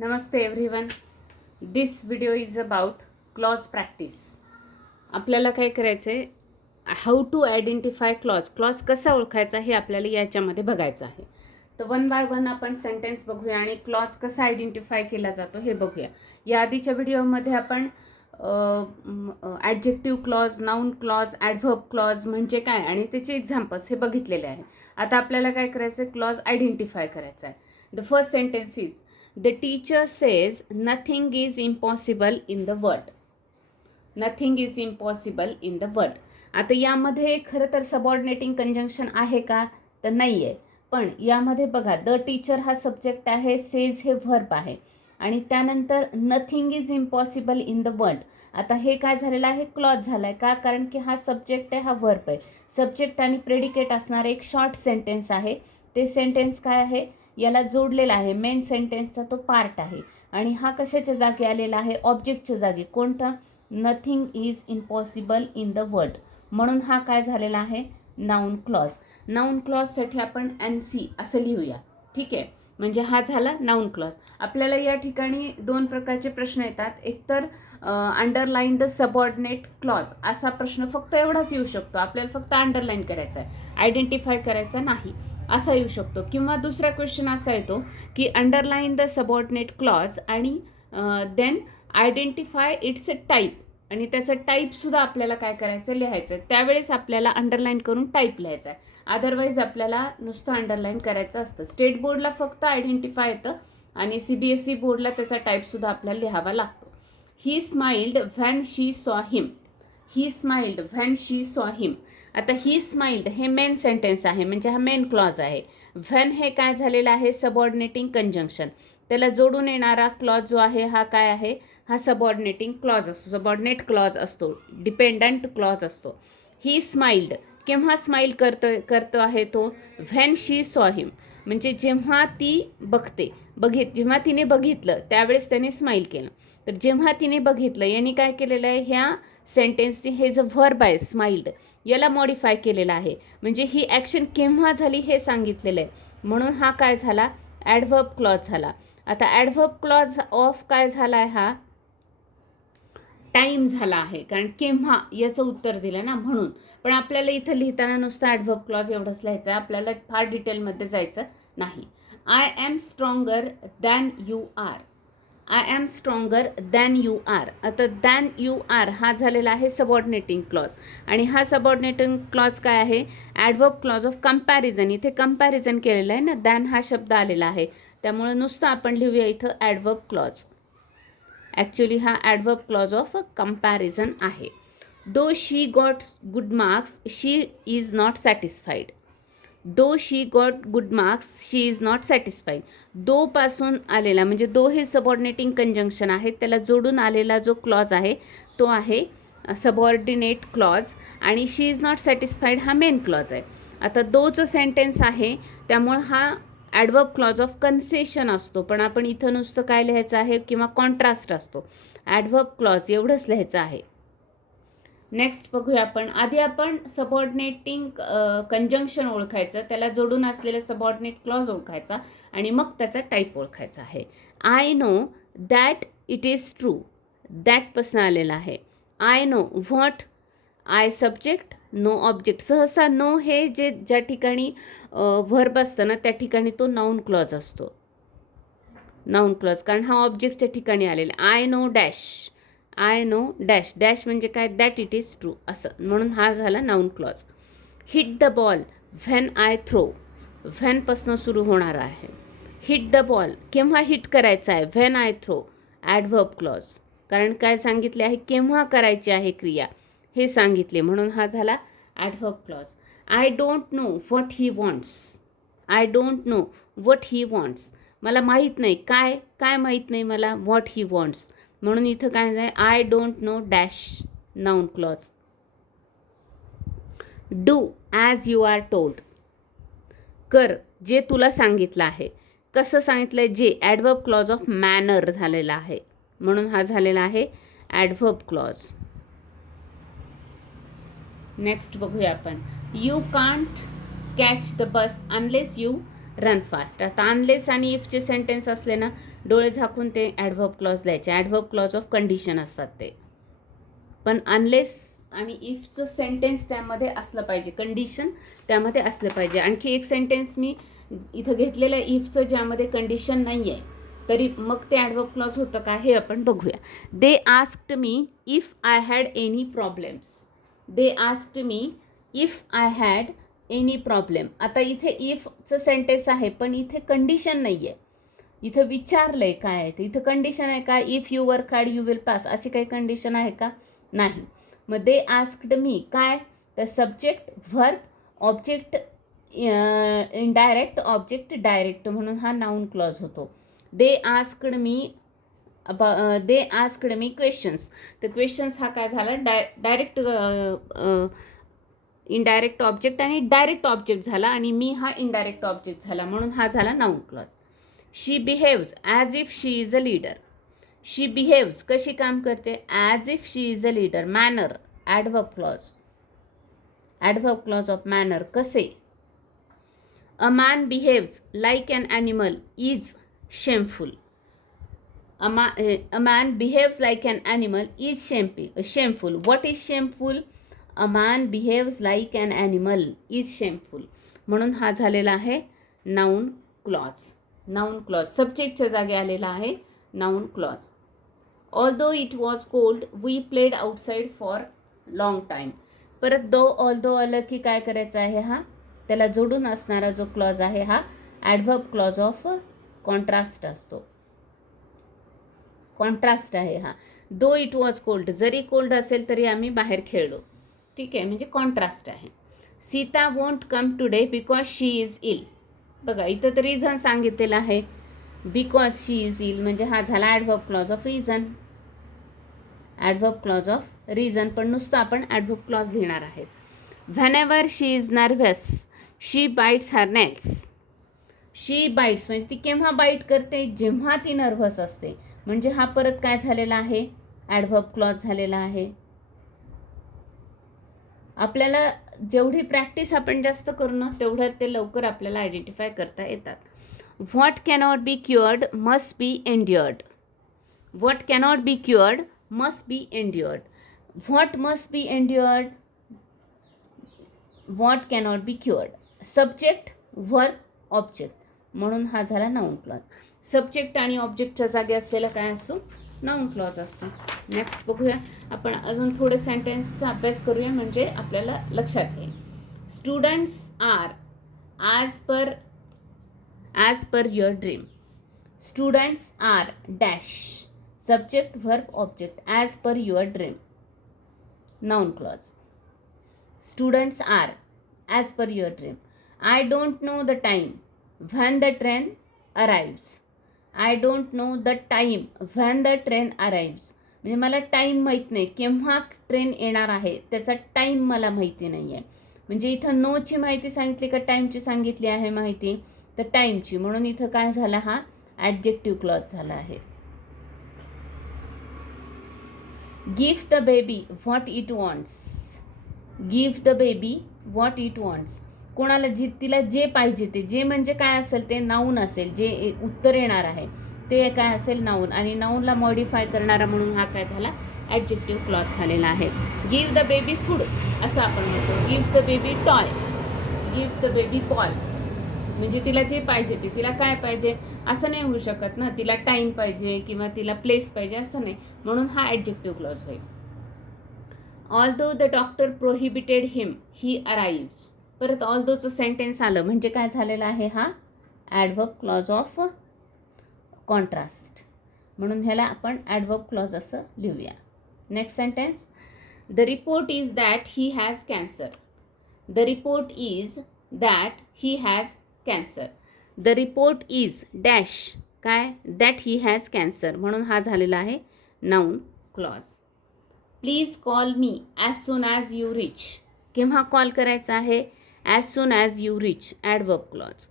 Namaste everyone. This video is about clause practice. आपल्याला काय करायचं आहे, how to identify clause. Clause कसा ओळखायचा हे आपल्याला याच्यामध्ये बघायचं आहे. तर वन बाय वन आपण सेंटेन्स बघूया आणि क्लॉज कसा आयडेंटिफाय केला जातो हे बघूया. या आधीच्या व्हिडिओमध्ये आपण adjective clause, noun clause, adverb clause म्हणजे काय आणि त्याचे एक्झाम्पल्स हे बघितलेले आहे. आता आपल्याला काय करायचं आहे, क्लॉज आयडेंटिफाय करायचा आहे. The first sentence is The teacher says nothing is impossible in the world. Nothing is impossible in the world. आता यामध्ये खरं तर सबऑर्डिनेटिंग कंजंक्शन आहे का, तर नाही आहे. पण यामध्ये बघा, द टीचर हा सब्जेक्ट आहे, सेज हे व्हर्ब आहे आणि त्यानंतर nothing is impossible in the world. आता हे काय झालेलं आहे, क्लॉज झाला आहे का, कारण की हा सब्जेक्ट आहे, हा व्हर्ब आहे. सब्जेक्ट आणि प्रेडिकेट असणारे एक शॉर्ट सेंटेन्स आहे. ते सेंटेन्स काय आहे, याला जोडलेला आहे. मेन सेंटेन्सचा तो पार्ट आहे आणि हा कशाच्या जागी आलेला आहे, ऑब्जेक्टच्या जागी. कोणता, nothing is impossible in the world. म्हणून हा काय झालेला आहे, नाऊन क्लॉज. नाऊन क्लॉजसाठी आपण NC असं लिहूया, ठीक आहे. म्हणजे हा झाला नाऊन क्लॉज. आपल्याला या ठिकाणी दोन प्रकारचे प्रश्न येतात. एकतर अंडरलाईन द सबऑर्डिनेट क्लॉज असा प्रश्न फक्त एवढाच येऊ शकतो. आपल्याला फक्त अंडरलाईन करायचा आहे, आयडेंटिफाय करायचा नाही, असा येऊ शकतो. किंवा दुसरा क्वेश्चन असा येतो की अंडरलाईन द सबऑर्डिनेट क्लॉज आणि देन आयडेंटिफाय इट्स टाईप, आणि त्याचं टाईपसुद्धा आपल्याला काय करायचं, लिहायचं आहे. त्यावेळेस आपल्याला अंडरलाईन करून टाईप लिहायचं आहे. अदरवाईज आपल्याला नुसतं अंडरलाईन करायचं असतं. स्टेट बोर्डला फक्त आयडेंटिफाय येतं आणि CBSE बोर्डला त्याचा टाईपसुद्धा आपल्याला लिहावा लागतो. ही स्माइल्ड व्हॅन शी सॉ हिम. ही स्माइल्ड व्हॅन शी सॉ हिम. आता ही स्माइल्ड हे मेन सेंटेन्स आहे, म्हणजे हा मेन क्लॉज आहे. व्हॅन हे काय झालेलं आहे, सबऑर्डिनेटिंग कंजंक्शन. त्याला जोडून येणारा क्लॉज जो आहे हा काय आहे, हा सबऑर्डिनेटिंग क्लॉज असतो, सबऑर्डिनेट क्लॉज असतो, डिपेंडंट क्लॉज असतो. ही स्माइल्ड केव्हा स्माइल करतो आहे तो, व्हॅन शी सॉ हिम, म्हणजे जेव्हा ती जेव्हा तिने बघितलं त्यावेळेस त्याने स्माईल केलं. तर जेव्हा तिने बघितलं यांनी काय केलेलं आहे, ह्या सेंटेन्सने हे जो व्हर्ब आहे स्माइल्ड याला मॉडिफाय केलेलं आहे. म्हणजे ही ॲक्शन केव्हा झाली हे सांगितलेलं आहे. म्हणून हा काय झाला, ॲडव्हर्ब क्लॉज झाला. आता ॲडव्हर्ब क्लॉज ऑफ काय झाला आहे, हा टाईम झाला आहे, कारण केव्हा याचं उत्तर दिलं ना, म्हणून. पण आपल्याला इथं लिहिताना नुसतं ॲडव्हर्ब क्लॉज एवढंच लिहायचं आहे, आपल्याला फार डिटेलमध्ये जायचं नाही. I am stronger than you are. I am stronger than you are. आता दॅन यू आर हा झालेला आहे सबऑर्डिनेटिंग क्लॉज आणि हा सबऑर्डिनेटिंग क्लॉज काय आहे, ॲडव्हर्ब क्लॉज ऑफ कंपॅरिझन. इथे कंपॅरिझन केलेलं आहे ना, दॅन हा शब्द आलेला आहे, त्यामुळे नुसतं आपण लिहूया इथं ॲडव्हर्ब क्लॉज. ॲक्च्युली हा ॲडव्हर्ब क्लॉज ऑफ कंपॅरिझन आहे. Though she got good marks she is not satisfied. Though she got good marks she is not satisfied. Though पासून आलेला म्हणजे दो हे सबऑर्डिनेटिंग कंजंक्शन आहे, त्याला जोडून आलेला जो क्लॉज आहे तो आहे सबऑर्डिनेट क्लॉज आणि शी इज नॉट सॅटिस्फाईड हा मेन क्लॉज आहे. आता दोचं सेंटेन्स आहे त्यामुळं हा ॲडव्हर्ब क्लॉज ऑफ कन्सेशन असतो, पण आपण इथं नुसतं काय लिहायचं आहे, किंवा कॉन्ट्रास्ट असतो. ॲडव्हर्ब क्लॉज एवढंच लिहायचं आहे. नेक्स्ट बघूया आपण. आधी आपण सबऑर्डिनेटिंग कंजंक्शन ओळखायचं, त्याला जोडून असलेलं सबऑर्डिनेट क्लॉज ओळखायचा आणि मग त्याचा टाईप ओळखायचा आहे. I know that it is true. दॅटपासून आलेला आहे. I know what, I subject, no object. सहसा नो हे ज्या ठिकाणी व्हर्ब असतं ना त्या ठिकाणी तो नाऊन क्लॉज असतो, नाऊन क्लॉज, कारण हा ऑब्जेक्टच्या ठिकाणी आलेला. I know dash. I know dash. Dash म्हणजे काय, दॅट इट इज ट्रू असं, म्हणून हा झाला noun clause. Hit the ball when I throw. व्हॅनपासून सुरू होणार आहे. हिट द बॉल केव्हा हिट करायचा आहे, when I throw, adverb clause, कारण काय सांगितले आहे, केव्हा करायची आहे क्रिया हे सांगितले, म्हणून हा झाला adverb clause. I don't know what he wants. I don't know what he wants. मला माहीत नाही काय माहीत नाही मला, व्हॉट ही वॉन्ट्स, म्हणून इथं काय आहे, I don't know dash, noun clause. Do as you are told. कर जे तुला सांगितलं आहे. कसं सांगितलं आहे, जे, ॲडव्हर्ब क्लॉज ऑफ मॅनर झालेला आहे, म्हणून हा झालेला आहे ॲडव्हर्ब क्लॉज. नेक्स्ट बघूया आपण. You can't catch the bus unless you run fast. आता अनलेस आणि इफचे सेंटेन्स असले ना, डोळे झाकून ते ॲडव्हर्ब क्लॉज लिहायचे. ॲडव्हर्ब क्लॉज ऑफ कंडिशन असतात ते. पण अनलेस आणि इफचं सेंटेन्स त्यामध्ये असलं पाहिजे, कंडिशन त्यामध्ये असलं पाहिजे. आणखी एक सेंटेन्स मी इथं घेतलेलं आहे इफचं, ज्यामध्ये कंडिशन नाही आहे, तरी मग ते ॲडव्हर्ब क्लॉज होतं का हे आपण बघूया. They asked me if I had any problems. They asked me if I had any problem. आता इथे इफचं सेंटेन्स आहे, पण इथे कंडिशन नाही आहे. इथं विचारलं आहे काय आहे ते. इथं कंडिशन आहे का, if you work hard you will pass, अशी काही कंडिशन आहे का, नाही. मग दे आस्क्ड मी काय, तर subject, verb, object indirect, object direct, म्हणून हा नाऊन क्लॉज होतो. They asked me questions. तर क्वेश्चन्स हा काय झाला, डायरेक्ट इनडायरेक्ट ऑब्जेक्ट आणि डायरेक्ट ऑब्जेक्ट झाला, आणि मी हा इनडायरेक्ट ऑब्जेक्ट झाला, म्हणून हा झाला noun clause. She behaves as if she is a leader. She behaves कशी काम करते, as if she is a leader. Manner adverb clause. Adverb clause of manner. कसे, a man behaves like an animal is shameful. A man behaves like an animal is shameful. What is shameful? A man behaves like an animal is shameful. म्हणून हा झालेला आहे noun clause. Noun clause सब्जेक्टच्या जागी आलेला आहे noun clause. Although it was cold we played outside for long time. परत although आलं की काय करायचं आहे, हा त्याला जोडून असणारा जो क्लॉज आहे हा ॲडव्हर्ब क्लॉज ऑफ कॉन्ट्रास्ट असतो. कॉन्ट्रास्ट आहे हा. दो इट वॉज कोल्ड, जरी कोल्ड असेल तरी आम्ही बाहेर खेळलो, ठीक आहे, म्हणजे कॉन्ट्रास्ट आहे. Sita won't come today because she is ill. बघा इथं तर रिझन सांगितलेलं आहे, बिकॉज शी इज इल म्हणजे हा झाला adverb clause of reason. Adverb clause of reason, पण नुसतं आपण ॲडव्हर्ब क्लॉज लिहिणार आहेत. Whenever she is nervous she bites her nails. She bites म्हणजे ती केव्हा बाईट करते, जेव्हा ती नर्व्हस असते, म्हणजे हा परत काय झालेला आहे, ॲडव्हर्ब क्लॉज झालेला आहे. आपल्याला जेवढी प्रॅक्टिस आपण जास्त करू ना, तेवढं ते लवकर आपल्याला आयडेंटिफाय करता येतात. What cannot be cured must be endured. What cannot be cured must be endured. What must be endured, what cannot be cured. Subject, verb, object, म्हणून हा झाला नाऊन क्लॉज. सब्जेक्ट आणि ऑब्जेक्टच्या जागी असलेला काय असतो, नाऊन क्लॉज असतो. नेक्स्ट बघूया आपण अजून थोडे सेंटेन्सचा अभ्यास करूया, म्हणजे आपल्याला लक्षात येईल. Students are as per your dream. Students are dash, subject, verb, object, as per your dream, noun clause. Students are as per your dream. I don't know the time when the train arrives. I don't know the time when the train arrives, म्हणजे मला time माहीत नाही, केव्हा train येणार आहे त्याचा time मला माहिती नाही आहे. म्हणजे इथं नोची माहिती सांगितली का टाईमची सांगितली आहे माहिती, तर टाईमची, म्हणून इथं काय झाला, हा ॲडजेक्टिव्ह क्लॉज झाला आहे. Give the baby what it wants. Give the baby what it wants, कोणाला तिला जे पाहिजे ते, जे म्हणजे काय असेल ते नाऊन असेल, जे उत्तर येणार आहे ते काय असेल नाऊन, आणि नाऊनला मॉडिफाय करणारा म्हणून हा काय झाला ॲडजेक्टिव्ह क्लॉज झालेला आहे. गिव्ह द बेबी फूड असं आपण म्हणतो. Give the baby toy, give the baby ball, म्हणजे तिला जे पाहिजे ते, तिला काय पाहिजे असं नाही होऊ शकत ना, तिला टाईम पाहिजे किंवा तिला प्लेस पाहिजे असं नाही, म्हणून हा ॲडजेक्टिव्ह क्लॉज होईल. Although the doctor prohibited him he arrives. परत ऑल्दोचं सेंटेन्स आलं म्हणजे काय झालेलं आहे, हा ॲडव्हर्ब क्लॉज ऑफ कॉन्ट्रास्ट, म्हणून ह्याला आपण ॲडव्हर्ब क्लॉज असं लिहूया. Next sentence. The report is that he has cancer. The report is that he has cancer. The report is dash काय, दॅट ही हॅज कॅन्सर, म्हणून हा झालेला आहे noun clause. Please call me as soon as you rich. केव्हा call करायचा आहे, as soon as you rich, adverb clause.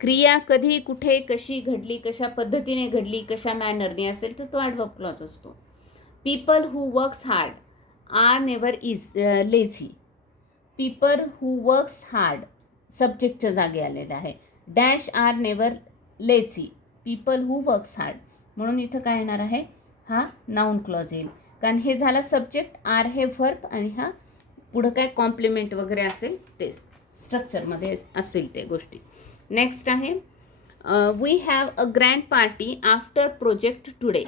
क्रिया कधी, कुठे, कशी घडली, कशा पद्धतीने घडली, कशा मॅनरने असेल तर तो ॲडव्हर्ब क्लॉज असतो. People who works hard are never is lazy. People who works hard, सब्जेक्टच्या जागी आलेलं आहे. Dash are never lazy, people who works hard, म्हणून इथं काय येणार आहे, हा नाऊन क्लॉज येईल. कारण हे झालं सब्जेक्ट, आर हे व्हर्ब, आणि हा पुढं काय कॉम्प्लिमेंट वगैरे असेल ते स्ट्रक्चरमध्ये असतील ते गोष्टी. नेक्स्ट आहे we have a grand party after project today.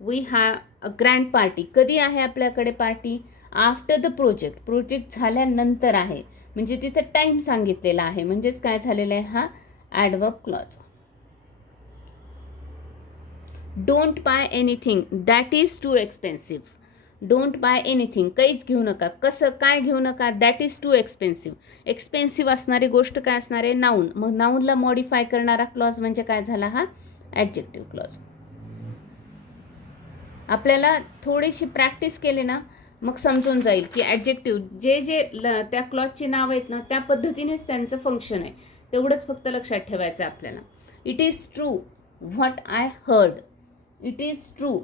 We have a grand party, कधी आहे आपल्याकडे party, after the project, project झाल्यानंतर आहे, म्हणजे तिथं टाईम सांगितलेला आहे, म्हणजेच काय झालेलं आहे, हा adverb clause. Don't buy anything that is too expensive. Don't buy anything, काहीच घेऊ नका, कसं काय घेऊ नका, that is too expensive. Expensive असणारी गोष्ट काय असणार आहे, नाऊन. मग नाऊनला मॉडिफाय करणारा क्लॉज म्हणजे काय झाला, हा ॲडजेक्टिव्ह क्लॉज. आपल्याला थोडीशी प्रॅक्टिस केली ना मग समजून जाईल की ॲडजेक्टिव्ह जे जे त्या क्लॉजची नाव आहेत ना त्या पद्धतीनेच त्यांचं फंक्शन आहे, तेवढंच फक्त लक्षात ठेवायचं आहे आपल्याला. It is true what I heard. It is true,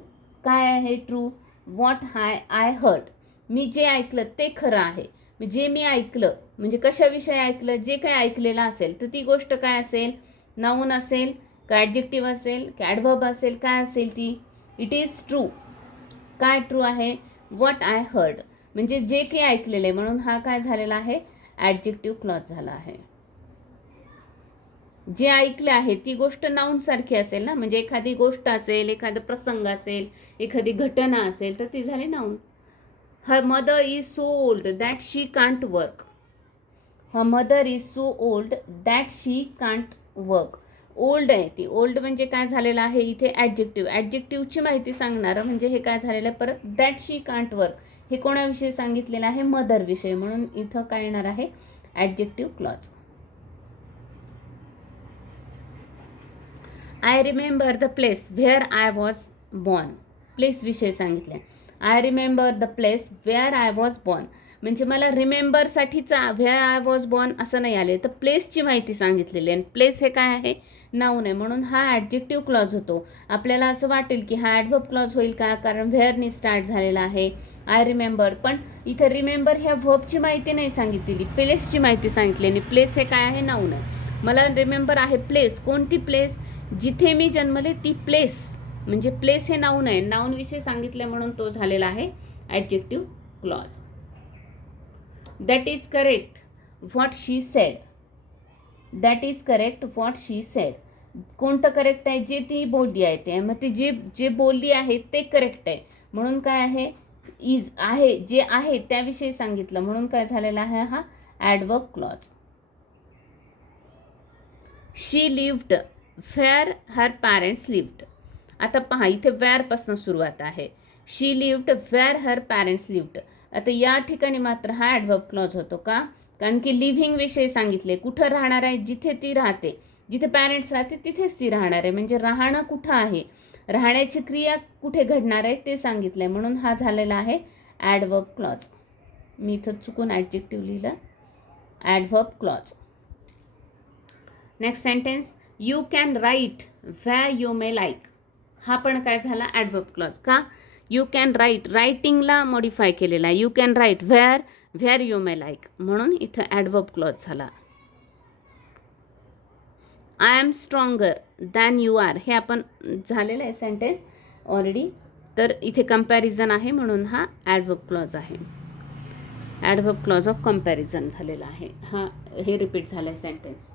काय आहे ट्रू, व्हॉट आय हर्ड, मी जे ऐकलं ते खरं आहे. जे मी ऐकलं म्हणजे कशाविषयी ऐकलं, जे काय ऐकलेलं असेल तर ती गोष्ट काय असेल, नाऊन असेल का ॲडजेक्टिव्ह असेल का ॲडवर्ब असेल, काय असेल ती. इट इज ट्रू, काय ट्रू आहे, व्हॉट आय हर्ड, म्हणजे जे काही ऐकलेलं आहे, म्हणून हा काय झालेला आहे, ॲडजेक्टिव्ह क्लॉज झाला आहे. जे ऐकले आहे ती गोष्ट नाऊन सारखी असेल ना, म्हणजे एखादी गोष्ट असेल, एखादा प्रसंग असेल, एखादी घटना असेल तर ती झाली noun. Her mother is so old that she can't work. Her mother is so old that she can't work. Old आहे ती, ओल्ड म्हणजे काय झालेलं आहे इथे ॲडजेक्टिव्ह. ॲडजेक्टिव्हची माहिती सांगणारं म्हणजे हे काय झालेलं आहे परत, दॅट शी कांट वर्क, हे कोणाविषयी सांगितलेलं आहे, मदरविषयी, म्हणून इथं काय येणार आहे, adjective clause. I remember the place where I was born. प्लेसविषयी सांगितलं. I remember the place where I was born, म्हणजे मला रिमेंबरसाठीचा व्हेअर आय वॉज बॉर्न असं नाही आले, तर प्लेसची माहिती सांगितलेली आहे. प्लेस हे काय आहे, नाऊन आहे, म्हणून हा ॲडजेक्टिव्ह क्लॉज होतो. आपल्याला असं वाटेल की हा ॲडवर्ब क्लॉज होईल का, कारण व्हेअरनी स्टार्ट झालेला आहे आय रिमेंबर, पण इथं रिमेंबर ह्या व्हर्बची माहिती नाही सांगितलेली, प्लेसची माहिती सांगितली. आणि प्लेस हे काय आहे, नाऊन आहे. मला रिमेंबर आहे प्लेस, कोणती प्लेस, जिथे मी जन्मले ती प्लेस, म्हणजे प्लेस हे नाऊन आहे, नाऊनविषयी सांगितलं म्हणून तो झालेला आहे adjective clause. That is correct what she sed. That is correct what she sed, कोणतं करेक्ट आहे, जे ती बोलली आहे ते, मग ती जे बोलली आहे ते करेक्ट आहे, म्हणून काय आहे, इज आहे, जे आहे त्याविषयी सांगितलं, म्हणून काय झालेला आहे, हा adverb clause. She lived where her parents lived. आता पहा इथे व्हेअरपासून सुरुवात आहे. She lived where her parents lived. आता या ठिकाणी मात्र हा ॲडवर्ब क्लॉज होतो का, कारण की लिव्हिंग विषयी सांगितले, कुठं राहणार आहे, जिथे ती राहते, जिथे पॅरेंट्स राहते तिथेच ती राहणार आहे, म्हणजे राहणं कुठं आहे, राहण्याची क्रिया कुठे घडणार आहे ते सांगितलं आहे, म्हणून हा झालेला आहे ॲडवर्ब क्लॉज. मी इथं चुकून ॲडजेक्टिव्ह लिहिलं, adverb clause. Next sentence, you can write where you may like. हा पण काय झाला ॲडवर्ब क्लॉज का, यू कॅन राईट, रायटिंगला मॉडिफाय केलेला आहे, you can write where you may like, म्हणून इथं ॲडवर्ब क्लॉज झाला. I am stronger than you are, हे आपण झालेलं आहे सेंटेन्स ऑलरेडी, तर इथे कंपॅरिझन आहे म्हणून हा ॲडवर्ब क्लॉज आहे. ॲडवर्ब क्लॉज ऑफ कंपॅरिझन झालेला आहे, हा हे रिपीट झालं आहे सेंटेन्स.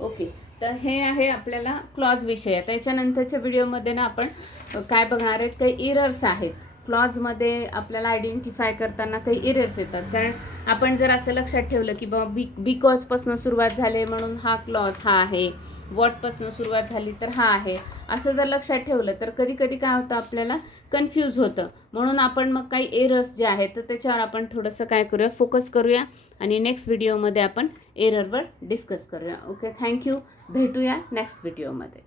ओके, तर हे आहे आपल्याला क्लॉज विषय. त्याच्यानंतरच्या व्हिडिओमध्ये ना आपण काय बघणार आहेत, काही एरर्स आहेत क्लॉजमध्ये. आपल्याला आयडेंटिफाय करताना काही एरर्स येतात, कारण आपण जर असं लक्षात ठेवलं की बाबा बिकॉजपासून सुरुवात झाली म्हणून हा क्लॉज हा आहे, वॉटपासून सुरुवात झाली तर हा आहे, असं जर लक्षात ठेवलं तर कधी कधी काय होतं, आपल्याला कन्फ्यूज होतं. म्हणून आपण मग काही एरर्स जे आहेत तर त्याच्यावर आपण थोडंसं काय करूया, फोकस करूया, आणि नेक्स्ट व्हिडिओमध्ये आपण एररवर डिस्कस करूया. ओके, थँक्यू, भेटूया नेक्स्ट व्हिडिओमध्ये.